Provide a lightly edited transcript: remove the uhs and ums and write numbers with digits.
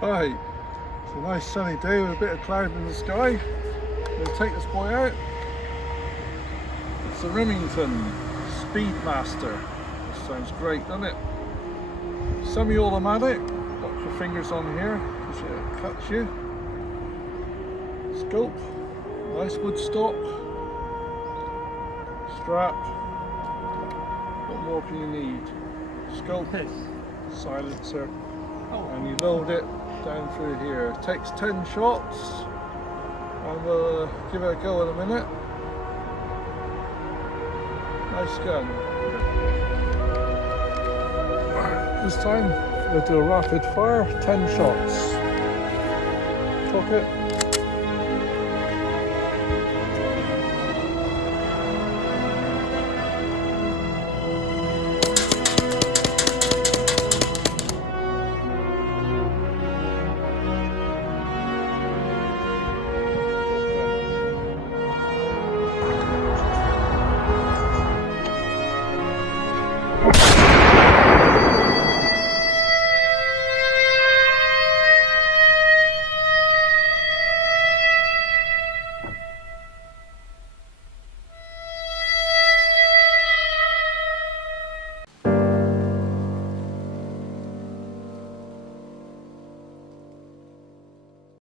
Right, it's a nice sunny day with a bit of cloud in the sky. We'll take this boy out. It's the Remington Speedmaster. This sounds great, doesn't it? Semi-automatic. Watch your fingers on here, because it cuts you. Scope, nice wood stock. Strap. What more can you need? Scope, silencer, and you load it down through here. It takes 10 shots, and we'll give it a go in a minute. Nice gun. This time we'll do a rapid fire, 10 shots. Cock it.